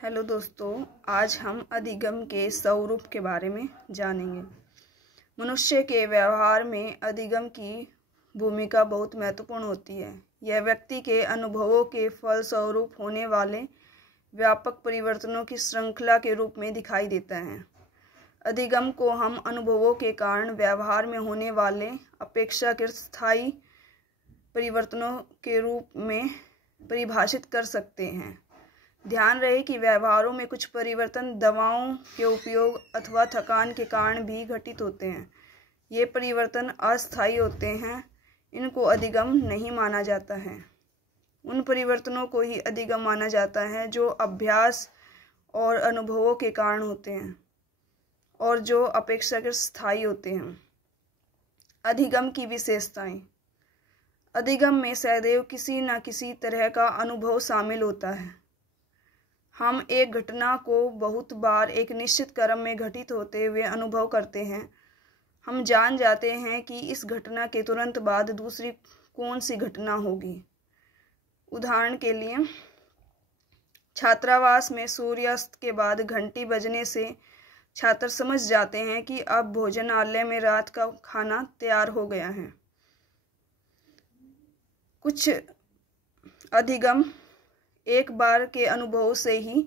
Hello दोस्तों, आज हम अधिगम के स्वरूप के बारे में जानेंगे। मनुष्य के व्यवहार में अधिगम की भूमिका बहुत महत्वपूर्ण होती है। यह व्यक्ति के अनुभवों के फलस्वरूप होने वाले व्यापक परिवर्तनों की श्रृंखला के रूप में दिखाई देता है। अधिगम को हम अनुभवों के कारण व्यवहार में होने वाले अपेक्षाकृत स्थायी परिवर्तनों के रूप में परिभाषित कर सकते हैं। ध्यान रहे कि व्यवहारों में कुछ परिवर्तन दवाओं के उपयोग अथवा थकान के कारण भी घटित होते हैं। ये परिवर्तन अस्थायी होते हैं, इनको अधिगम नहीं माना जाता है। उन परिवर्तनों को ही अधिगम माना जाता है जो अभ्यास और अनुभवों के कारण होते हैं और जो अपेक्षाकृत स्थायी होते हैं। अधिगम की विशेषताएं। अधिगम में सदैव किसी न किसी तरह का अनुभव शामिल होता है। हम एक घटना को बहुत बार एक निश्चित क्रम में घटित होते हुए अनुभव करते हैं। हम जान जाते हैं कि इस घटना के तुरंत बाद दूसरी कौन सी घटना होगी। उदाहरण के लिए, छात्रावास में सूर्यास्त के बाद घंटी बजने से छात्र समझ जाते हैं कि अब भोजनालय में रात का खाना तैयार हो गया है। कुछ अधिगम एक बार के अनुभव से ही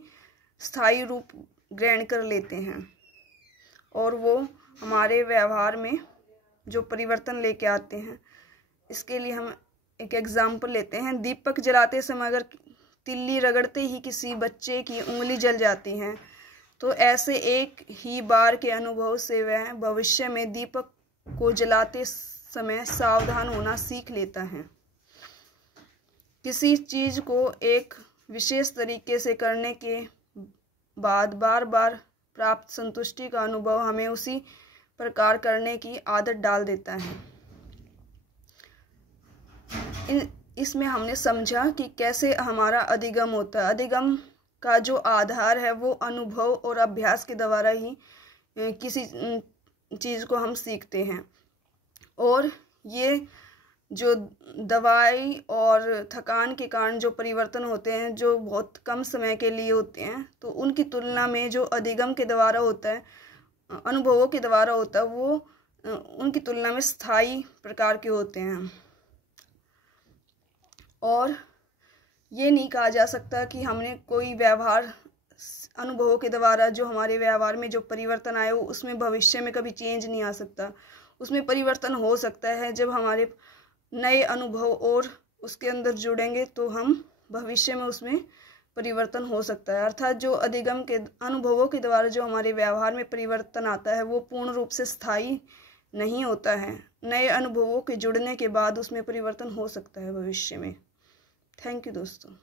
स्थायी रूप ग्रहण कर लेते हैं और वो हमारे व्यवहार में जो परिवर्तन लेके आते हैं। इसके लिए हम एक एग्जाम्पल लेते हैं। दीपक जलाते समय अगर तिल्ली रगड़ते ही किसी बच्चे की उंगली जल जाती है तो ऐसे एक ही बार के अनुभव से वह भविष्य में दीपक को जलाते समय सावधान होना सीख लेता है। किसी चीज को एक विशेष तरीके से करने के बाद बार बार प्राप्त संतुष्टि का अनुभव हमें उसी प्रकार करने की आदत डाल देता है। इसमें हमने समझा कि कैसे हमारा अधिगम होता है। अधिगम का जो आधार है वो अनुभव और अभ्यास के द्वारा ही किसी चीज़ को हम सीखते हैं। और ये जो दवाई और थकान के कारण जो परिवर्तन होते हैं, जो बहुत कम समय के लिए होते हैं, तो उनकी तुलना में जो अधिगम के द्वारा होता है, अनुभवों के द्वारा होता है, वो उनकी तुलना में स्थायी प्रकार के होते हैं। और ये नहीं कहा जा सकता कि हमने कोई व्यवहार अनुभवों के द्वारा जो हमारे व्यवहार में जो परिवर्तन आए वो उसमें भविष्य में कभी चेंज नहीं आ सकता। उसमें परिवर्तन हो सकता है जब हमारे नए अनुभव और उसके अंदर जुड़ेंगे तो हम भविष्य में उसमें परिवर्तन हो सकता है। अर्थात जो अधिगम के अनुभवों के द्वारा जो हमारे व्यवहार में परिवर्तन आता है वो पूर्ण रूप से स्थायी नहीं होता है। नए अनुभवों के जुड़ने के बाद उसमें परिवर्तन हो सकता है भविष्य में। थैंक यू दोस्तों।